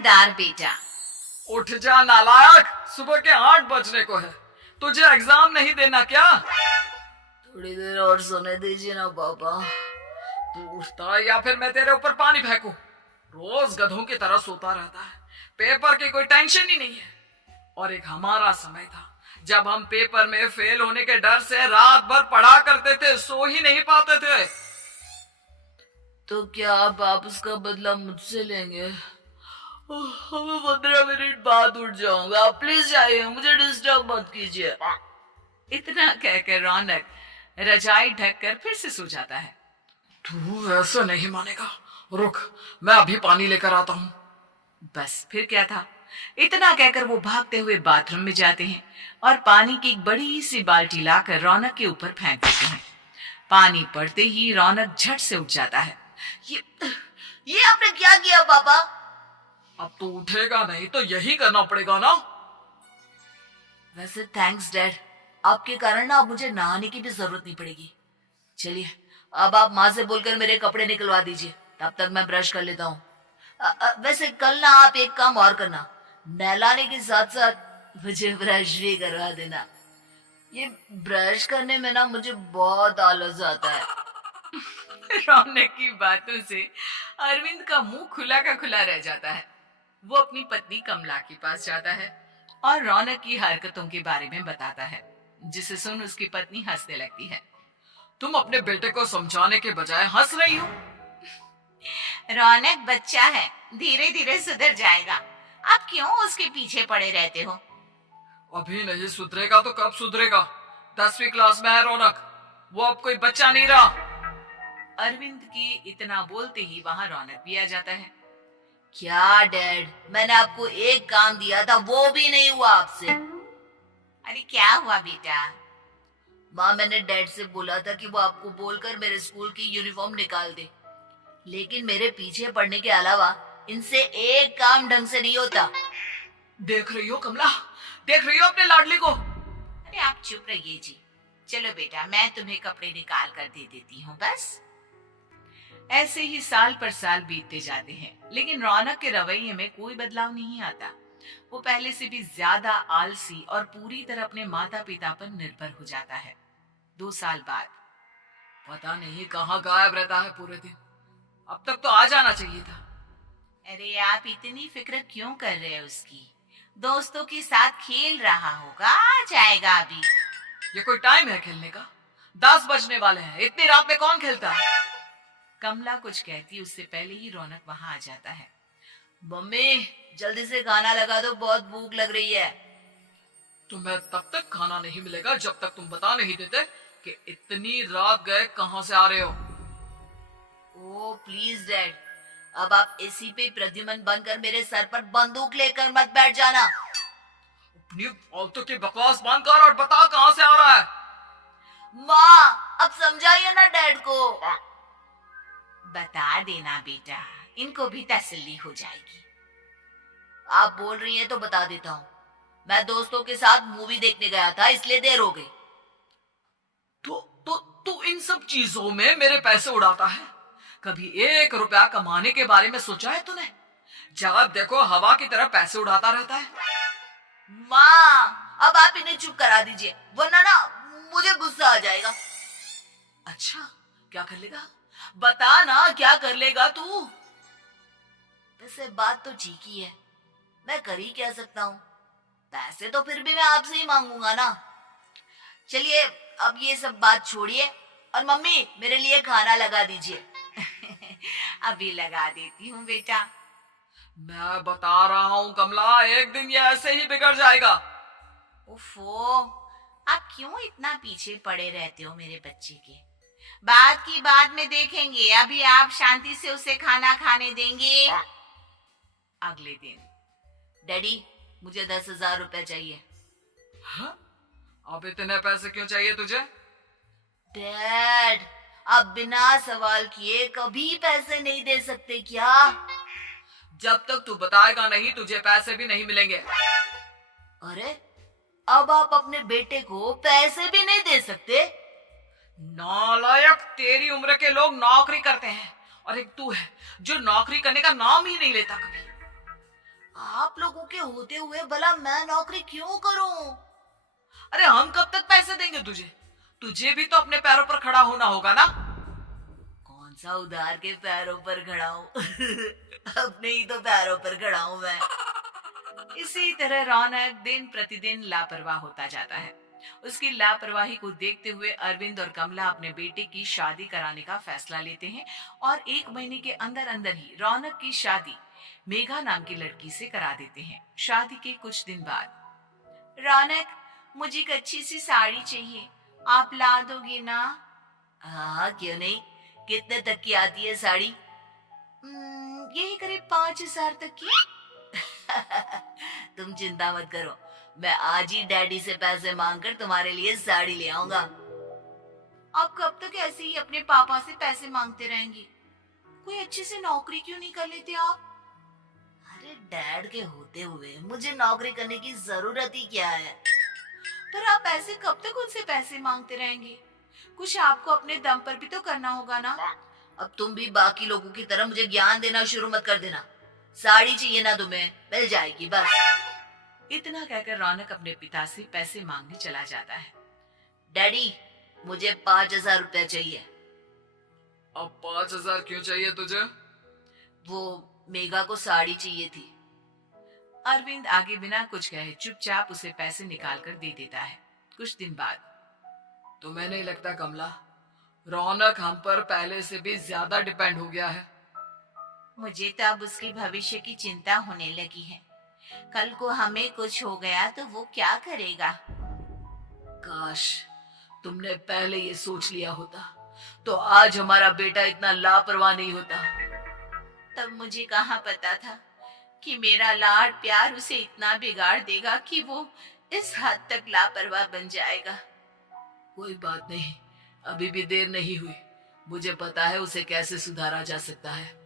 समझदार बेटा। उठ जा नालायक, सुबह के 8 बजने को है। तुझे एग्जाम नहीं देना क्या? थोड़ी देर और सोने दीजिए ना पापा। तू उठता है या फिर मैं तेरे ऊपर पानी फेंकूं? रोज गधों की तरह सोता रहता है, पेपर की कोई टेंशन ही नहीं है। और एक हमारा समय था जब हम पेपर में फेल होने के डर से रात भर पढ़ा करते थे, सो ही नहीं पाते थे। तो क्या आप उसका बदला मुझसे लेंगे? मैं 15 मिनट बाद उठ जाऊंगा, आप प्लीज जाइए, मुझे डिस्टर्ब मत कीजिए। इतना कहकर रौनक रजाई ढककर फिर से सो जाता है। तू ऐसा नहीं मानेगा, रुक मैं अभी पानी लेकर आता हूँ। बस फिर क्या था, इतना कहकर वो भागते हुए बाथरूम में जाते हैं और पानी की एक बड़ी सी बाल्टी लाकर रौनक के ऊपर फेंक देते हैं। पानी पड़ते ही रौनक झट से उठ जाता है। ये आपने क्या किया पापा? अब तू उठेगा नहीं तो यही करना पड़ेगा ना। वैसे थैंक्स डैड, आपके कारण ना अब मुझे नहाने की भी जरूरत नहीं पड़ेगी। चलिए अब आप माँ से बोलकर मेरे कपड़े निकलवा दीजिए, तब तक मैं ब्रश कर लेता हूँ। वैसे कल ना आप एक काम और करना, नहलाने के साथ साथ मुझे ब्रश भी करवा देना। ये ब्रश करने में ना मुझे बहुत आलस आता है। रौनक की बातों से अरविंद का मुंह खुला का खुला रह जाता है। वो अपनी पत्नी कमला के पास जाता है और रौनक की हरकतों के बारे में बताता है, जिसे सुन उसकी पत्नी हंसने लगती है। तुम अपने बेटे को समझाने के बजाय हंस रही हो। रौनक बच्चा है, धीरे धीरे सुधर जाएगा। आप क्यों उसके पीछे पड़े रहते हो? अभी नहीं सुधरेगा तो कब सुधरेगा? 10वीं क्लास में है रौनक, वो अब कोई बच्चा नहीं रहा। अरविंद की इतना बोलते ही वहां रौनक भी आ जाता है। क्या डैड, मैंने आपको एक काम दिया था, वो भी नहीं हुआ आपसे। अरे क्या हुआ बेटा? माँ, मैंने डैड से बोला था कि वो आपको बोलकर मेरे स्कूल की यूनिफॉर्म निकाल दे, लेकिन मेरे पीछे पड़ने के अलावा इनसे एक काम ढंग से नहीं होता। देख रही हो कमला, देख रही हो अपने लाडली को? अरे आप चुप रहिए जी। चलो बेटा, मैं तुम्हें कपड़े निकाल कर दे देती हूँ। बस ऐसे ही साल पर साल बीतते जाते हैं, लेकिन रौनक के रवैये में कोई बदलाव नहीं आता। वो पहले से भी ज्यादा आलसी और पूरी तरह अपने माता पिता पर निर्भर हो जाता है। 2 साल बाद पता नहीं कहाँ गायब रहता है पूरे दिन, अब तक तो आ जाना चाहिए था। अरे आप इतनी फिक्र क्यों कर रहे हैं उसकी? दोस्तों के साथ खेल रहा होगा, आ जाएगा अभी। ये कोई टाइम है खेलने का? 10 बजने वाले हैं, इतनी रात में कौन खेलता है? कमला कुछ कहती उससे पहले ही रौनक वहां आ जाता है। मम्मी जल्दी से खाना लगा दो, बहुत भूख लग रही है। तुम्हें तब तक खाना नहीं मिलेगा जब तक तुम बता नहीं देते कि इतनी रात गए कहां से आ रहे हो। ओह प्लीज डैड, अब आप एसी पे प्रद्युमन बनकर मेरे सर पर बंदूक लेकर मत बैठ जाना। अपनी फालतू की बकवास बंद कर और बता कहां से आ रहा है। माँ अब समझाइए ना डैड को। बता देना बेटा, इनको भी तसल्ली हो जाएगी। आप बोल रही हैं तो बता देता हूँ, मैं दोस्तों के साथ मूवी देखने गया था, इसलिए देर हो गई। तो इन सब चीजों में मेरे पैसे उड़ाता है। कभी 1 रुपया कमाने के बारे में सोचा है तूने? जब देखो हवा की तरह पैसे उड़ाता रहता है। माँ अब आप इन्हें चुप करा दीजिए, वरना ना मुझे गुस्सा आ जाएगा। अच्छा क्या कर लेगा? बता ना क्या कर लेगा तू? वैसे बात तो ठीक ही है, मैं कर ही क्या सकता हूँ। पैसे तो फिर भी मैं आपसे ही मांगूंगा ना। चलिए अब ये सब बात छोड़िए और मम्मी मेरे लिए खाना लगा दीजिए। अभी लगा देती हूँ बेटा। मैं बता रहा हूँ कमला, एक दिन ये ऐसे ही बिगड़ जाएगा। उफ़ो, आप क्यों इतना पीछे पड़े रहते हो मेरे बच्चे के? बात की बाद में देखेंगे, अभी आप शांति से उसे खाना खाने देंगे। अगले दिन, डैडी मुझे 10,000 रुपए चाहिए। हाँ? अब इतने पैसे क्यों चाहिए तुझे? डैड आप बिना सवाल किए कभी पैसे नहीं दे सकते क्या? जब तक तू बताएगा नहीं तुझे पैसे भी नहीं मिलेंगे। अरे अब आप अपने बेटे को पैसे भी नहीं दे सकते? नालायक, तेरी उम्र के लोग नौकरी करते हैं और एक तू है जो नौकरी करने का नाम ही नहीं लेता कभी। आप लोगों के होते हुए भला मैं नौकरी क्यों करूं? अरे हम कब तक पैसे देंगे तुझे? तुझे भी तो अपने पैरों पर खड़ा होना होगा ना। कौन सा उधार के पैरों पर खड़ा हूँ? अपने ही तो पैरों पर खड़ा हूँ मैं। इसी तरह रौनक दिन प्रतिदिन लापरवाह होता जाता है। उसकी लापरवाही को देखते हुए अरविंद और कमला अपने बेटे की शादी कराने का फैसला लेते हैं और 1 महीने के अंदर अंदर ही रौनक की शादी मेघा नाम की लड़की से करा देते हैं। शादी के कुछ दिन बाद, रौनक, मुझे एक अच्छी सी साड़ी चाहिए, आप ला दोगे ना? हाँ, क्यों नहीं। कितने तक की आती है साड़ी? यही करीब 5,000 तक की। तुम चिंता मत करो, मैं आज ही डैडी से पैसे मांगकर तुम्हारे लिए साड़ी ले आऊंगा। आप कब तक ऐसे ही अपने पापा से पैसे मांगते रहेंगे? कोई अच्छी सी नौकरी क्यों नहीं कर लेते आप? अरे डैड के होते हुए मुझे नौकरी करने की जरूरत ही क्या है? पर आप ऐसे कब तक उनसे पैसे मांगते रहेंगे? कुछ आपको अपने दम पर भी तो करना होगा ना। अब तुम भी बाकी लोगों की तरह मुझे ज्ञान देना शुरू मत कर देना। साड़ी चाहिए ना तुम्हें, मिल जाएगी बस। इतना कहकर रौनक अपने पिता से पैसे मांगने चला जाता है। डैडी, मुझे 5,000 रुपया चाहिए। अब 5,000 क्यों चाहिए तुझे? वो मेघा को साड़ी चाहिए थी। अरविंद आगे बिना कुछ कहे चुपचाप उसे पैसे निकाल कर दे देता है। कुछ दिन बाद, तुम्हें नहीं लगता कमला, रौनक हम पर पहले से भी ज्यादा डिपेंड हो गया है? मुझे तो अब उसके भविष्य की चिंता होने लगी है। कल को हमें कुछ हो गया तो वो क्या करेगा? काश तुमने पहले ये सोच लिया होता तो आज हमारा बेटा इतना लापरवाह नहीं होता। तब मुझे कहाँ पता था कि मेरा लाड प्यार उसे इतना बिगाड़ देगा कि वो इस हद तक लापरवाह बन जाएगा। कोई बात नहीं, अभी भी देर नहीं हुई। मुझे पता है उसे कैसे सुधारा जा सकता है।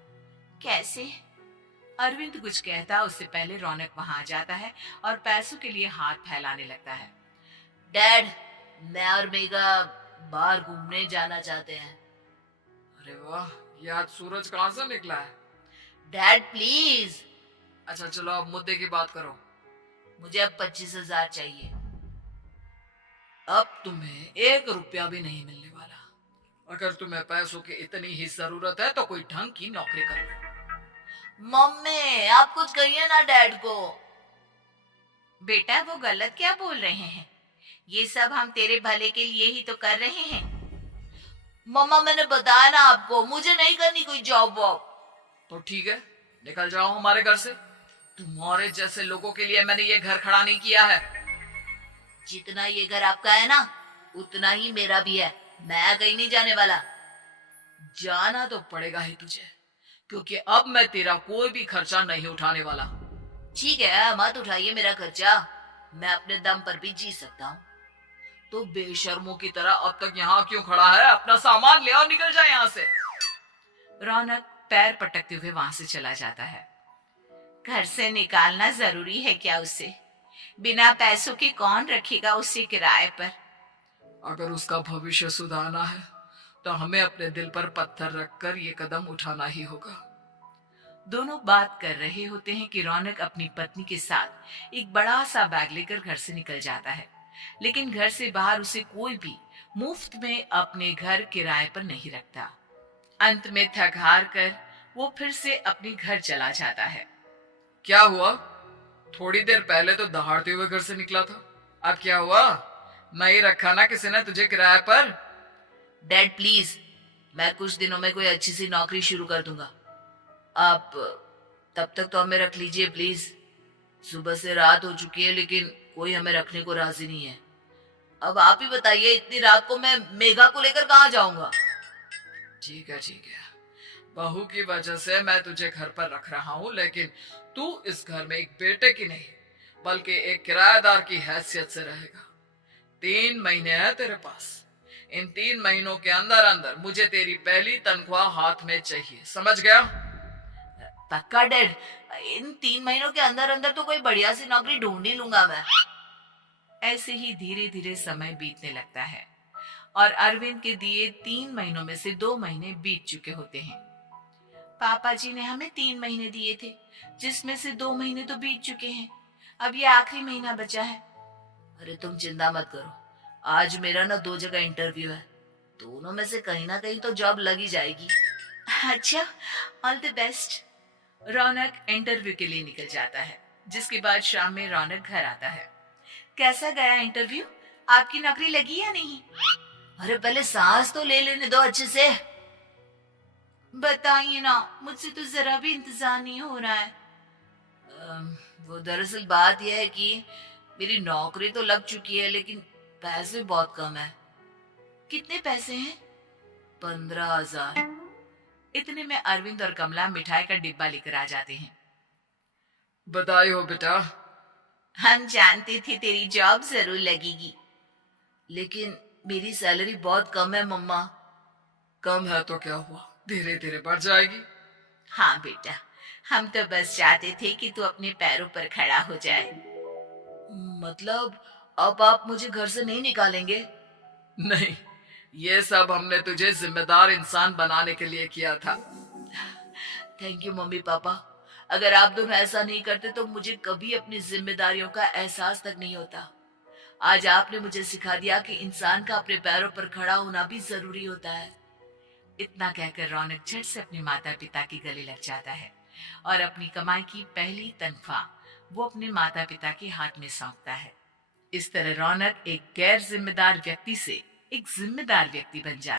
कैसे? अरविंद कुछ कहता उससे पहले रौनक वहां आ जाता है और पैसों के लिए हाथ फैलाने लगता है। डैड, मैं और मेघा बाहर घूमने जाना चाहते हैं। अरे वाह, ये आज सूरज कहाँ से निकला है? Dad please. अच्छा चलो अब मुद्दे की बात करो। मुझे अब 25,000 चाहिए। अब तुम्हें 1 रुपया भी नहीं मिलने वाला। अगर तुम्हें पैसों की इतनी ही जरूरत है तो कोई ढंग की नौकरी कर लो। मम्मी, आप कुछ कहिए ना डैड को। बेटा, वो गलत क्या बोल रहे हैं? ये सब हम तेरे भले के लिए ही तो कर रहे हैं। मम्मा, मैंने बताया ना आपको, मुझे नहीं करनी कोई जॉब वॉब। तो ठीक है, निकल जाओ हमारे घर से। तुम्हारे जैसे लोगों के लिए मैंने ये घर खड़ा नहीं किया है। जितना ये घर आपका है ना, उतना ही मेरा भी है। मैं कहीं नहीं जाने वाला। जाना तो पड़ेगा ही तुझे, क्योंकि अब मैं तेरा कोई भी खर्चा नहीं उठाने वाला। ठीक है, मत उठाइए मेरा खर्चा, मैं अपने दम पर भी जी सकता हूँ। तो बेशर्मों की तरह अब तक यहाँ क्यों खड़ा है? अपना सामान ले और निकल जाए यहाँ से। रौनक पैर पटकते हुए वहां से चला जाता है। घर से निकालना जरूरी है क्या उसे? बिना पैसों के कौन रखेगा उसे किराए पर? अगर उसका भविष्य सुधारना है तो हमें अपने दिल पर पत्थर रखकर ये कदम उठाना ही होगा। दोनों बात कर रहे होते हैं कि रौनक अपनी पत्नी के साथ एक बड़ा सा बैग लेकर घर से निकल जाता है, लेकिन घर से बाहर उसे कोई भी मुफ्त में अपने घर किराए पर नहीं रखता। अंत में थक हार कर वो फिर से अपने घर चला जाता है। क्या हुआ? थोड़ी देर पहले तो दहाड़ते हुए घर से निकला था, अब क्या हुआ? नहीं रखा ना किसी ने तुझे किराए पर? डैड प्लीज, मैं कुछ दिनों में कोई अच्छी सी नौकरी शुरू कर दूंगा। आप तब तक तो हमें रख लीजिए प्लीज। सुबह से रात हो चुकी है लेकिन कोई हमें रखने को राजी नहीं है। अब आप ही बताइए, इतनी रात को मैं मेघा को लेकर कहाँ जाऊंगा? ठीक है ठीक है, बहू की वजह से मैं तुझे घर पर रख रहा हूँ, लेकिन तू इस घर में एक बेटे की नहीं बल्कि एक किराएदार की हैसियत से रहेगा। 3 महीने है तेरे पास। इन 3 महीनों के अंदर अंदर मुझे तेरी पहली तनख्वाह हाथ में चाहिए, समझ गया? पक्का डैड, इन 3 महीनों के अंदर अंदर तो कोई बढ़िया सी नौकरी ढूंढ ही लूंगा मैं। ऐसे ही धीरे धीरे समय बीतने लगता है और अरविंद के दिए 3 महीनों में से 2 महीने बीत चुके होते हैं। पापा जी ने हमें 3 महीने दिए थे, जिसमें से 2 महीने तो बीत चुके हैं। अब ये आखिरी महीना बचा है। अरे तुम चिंता मत करो, आज मेरा ना 2 जगह इंटरव्यू है, दोनों में से कहीं ना कहीं तो जॉब लगी जाएगी। अच्छा, all the best. Raunak interview के लिए निकल जाता है, जिसके बाद शाम में रौनक घर आता है। कैसा गया इंटरव्यू? आपकी नौकरी लगी या नहीं? अरे पहले सांस तो ले लेने दो अच्छे से। बताइए ना, मुझसे तो जरा भी इंतजार नहीं हो रहा है। वो दरअसल बात यह है कि मेरी नौकरी तो लग चुकी है, लेकिन पैसे बहुत कम है। कितने पैसे हैं? 15,000। इतने में अरविंद और कमला मिठाई का डिब्बा लेकर आ जाते हैं। बधाई हो बेटा। हम जानते थे तेरी जॉब जरूर लगेगी। लेकिन मेरी सैलरी बहुत कम है मम्मा। कम है तो क्या हुआ, धीरे धीरे बढ़ जाएगी। हाँ बेटा, हम तो बस चाहते थे कि तू अपने पैरों पर खड़ा हो जाए। मतलब अब आप मुझे घर से नहीं निकालेंगे? नहीं, ये सब हमने तुझे जिम्मेदार इंसान बनाने के लिए किया था। Thank you mummy papa. अगर आप दोनों ऐसा नहीं करते तो मुझे कभी अपनी जिम्मेदारियों का एहसास तक नहीं होता। आज आपने मुझे सिखा दिया कि इंसान का अपने पैरों पर खड़ा होना भी जरूरी होता है। इतना कहकर रौनक झट से अपने माता पिता के गले लग जाता है और अपनी कमाई की पहली तनख्वाह वो अपने माता पिता के हाथ में सौंपता है। इस तरह रौनक एक गैर जिम्मेदार व्यक्ति से एक जिम्मेदार व्यक्ति बन जाता है।